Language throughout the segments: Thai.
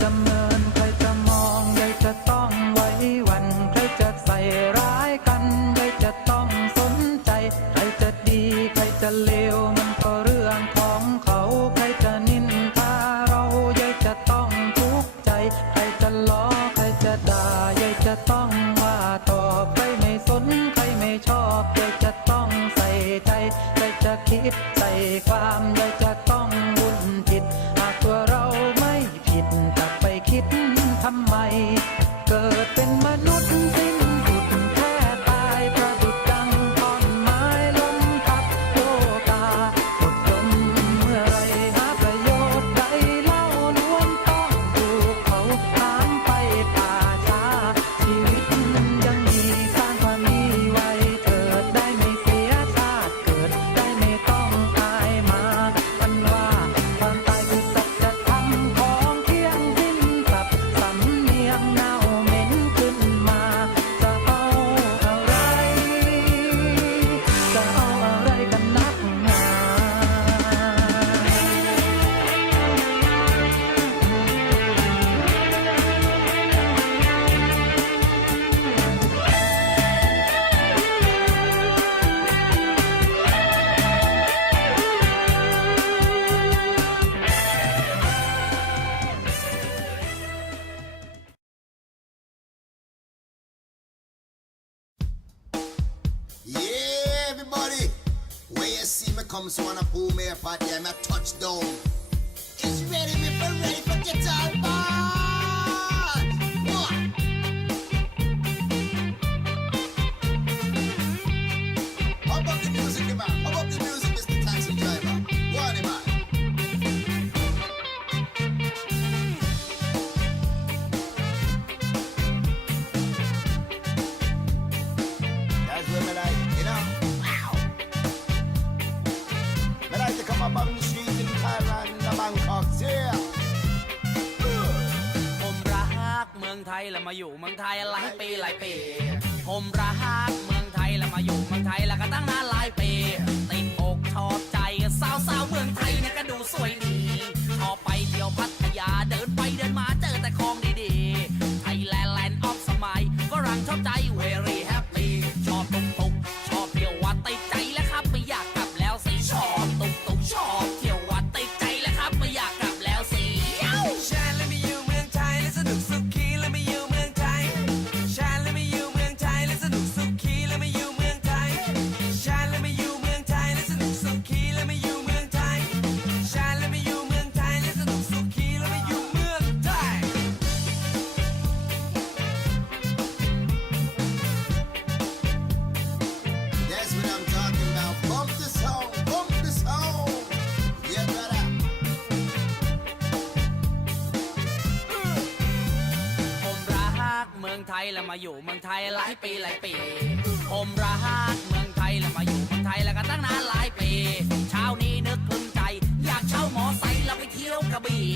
จะเมินใครจะมองใครจะต้องไว้วันใครจะใส่ร้ายกันใครจะต้องสนใจ ใครจะดีใครจะเลวมันก็เรื่องของเขาใครจะนินทาเราใครจะต้องทุกใจ ใครจะล้อใครจะด่าใครจะต้องว่าตอบใครไม่สนใครไม่ชอบใครจะต้องใส่ใจใครจะคิดใส่ความ they see me come, so wanna pull me apart. Yeah, my touchdown. It's ready, me for ready for guitar. มาอยู่เมืองไทยหลายปีหลายปี ผมรักเมืองไทยแล้วมาอยู่เมืองไทยแล้วก็ตั้งนานหลายปี ติดอกชอบใจสาวสาวเมืองไทยเนี่ยก็ดูสวยดีพอไปเที่ยวพัทยาเดินไปเดินมาเจอแต่ของดีๆ ไทยแลนด์แลนด์ออฟสมัยฝรังชอบใจ ยแล้วมาอยู่เมืองไทยหลายปีหลายปี ผมรักเมืองไทยแล้วมาอยู่เมืองไทยแล้วก็ตั้งนานหลายปี เช้านี้นึกคลึงใจ อยากเช่าหมอไซค์แล้วไปเที่ยวกระบี่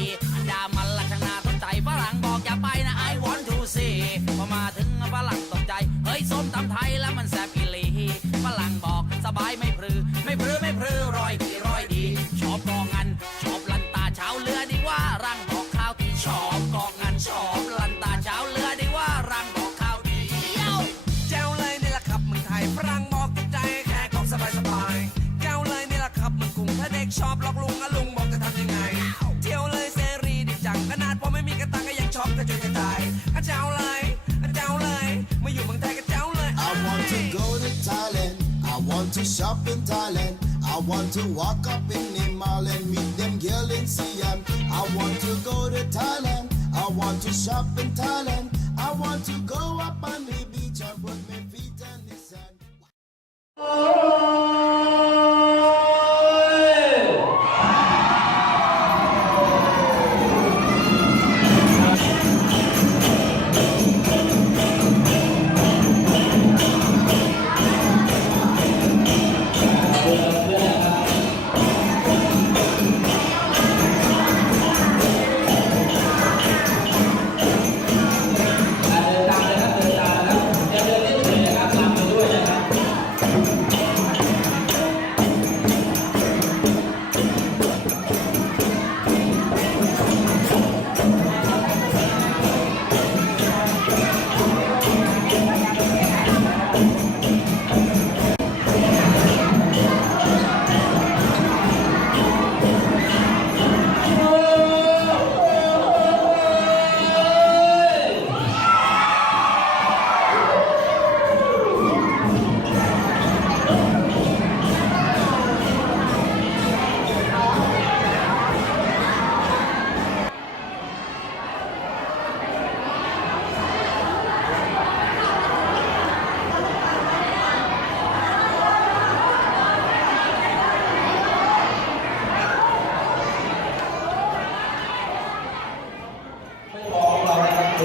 shop in Thailand. I want to walk up in the mall and meet them girl in Siam. I want to go to Thailand. I want to shop in Thailand. I want to go up on the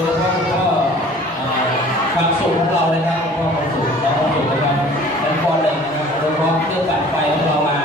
นะครับโดยเฉพาะคุณพ่อเอ่อความสุขของเรานะครับคุณพ่อความสุขน้องความสุขนะครับเป็นคนหนึ่งนะครับโดยเฉพาะเรื่องการไฟของเรามา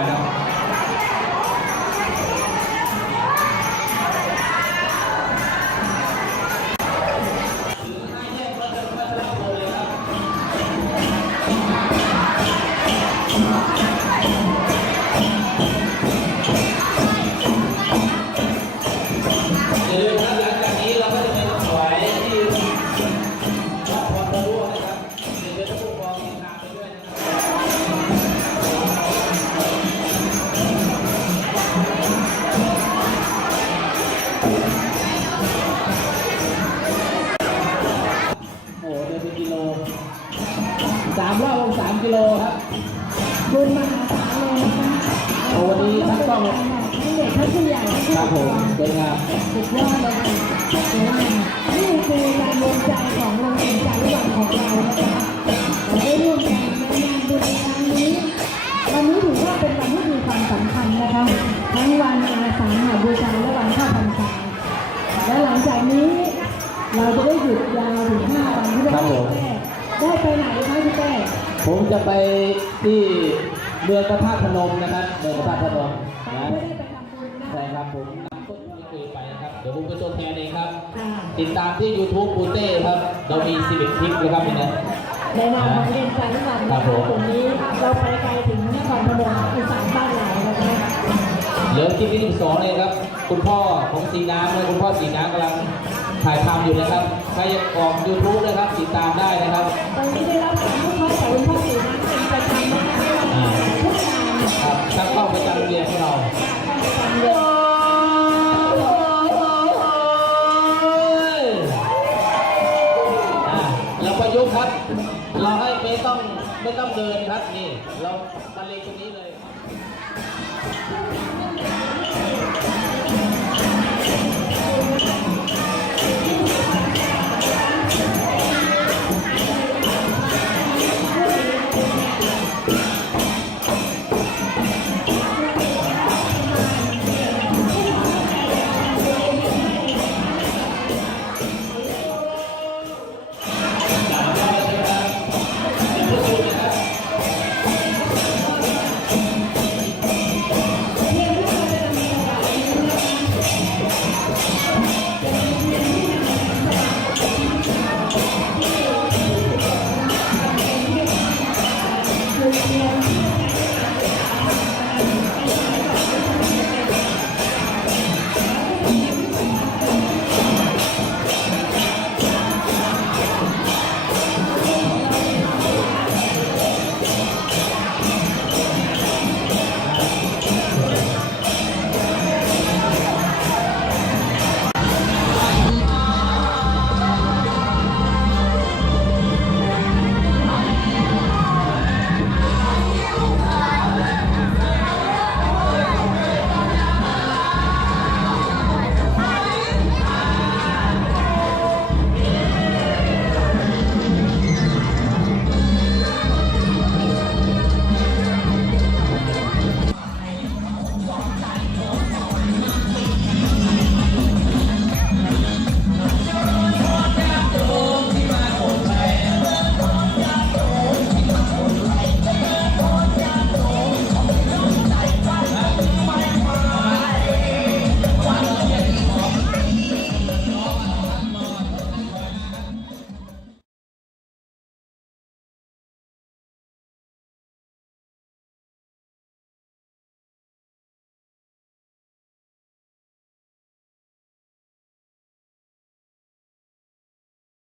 โอ้โหเดินเป็นกิโลสามรอบลงสามกิโลครับบุญมหาศาลเลยนะคะโอ้วันนี้ทั้งกล้องทั้งเด็กทั้งผู้ใหญ่ครับผมสวยงามสุดยอดเลยค่ะแต่ว่านี่คือการรวมใจของโรงเรียนจารุวรรณของเรานะคะเราได้ร่วมกันในงานบุญในครั้ เราจะได้หยุดยาวถึงห้าวันที่ได้ครับผมได้ไปไหนคะพี่แต้ผมจะไปที่เมืองพระธาตุพนมนะครับเมืองพระธาตุพนมนะไม่ได้ไปทำบุญนะใช่ครับผมนำต้นไม้คุยไปนะครับเดี๋ยวผมเป็นตัวแทนเองครับค่ะติดตามที่ YouTube ปูเต้ครับ เรามีซีวิคทิปนะครับนี่นะในนามของเรียนจารุวรรณครันะบผคะมตรงนี้เราไปไกลถึงนครพนมอีสานบ้านเรานะคะเหลือคลิปที่12เลยครับ คุณพ่อของสีน้ำเลยคุณพ่อสีน้ำกำลัง ถ่ายทำอยู่นะครับใครอยากออก YouTube นะครับติดตามได้นะครับตอนนี้ได้รับการทุกข้อจากคุณพ่อสีน้ำเป็นประจำนะคะทุกงานครับช่างกล้องประจำโรงเรียนของเราประจำเลยอ่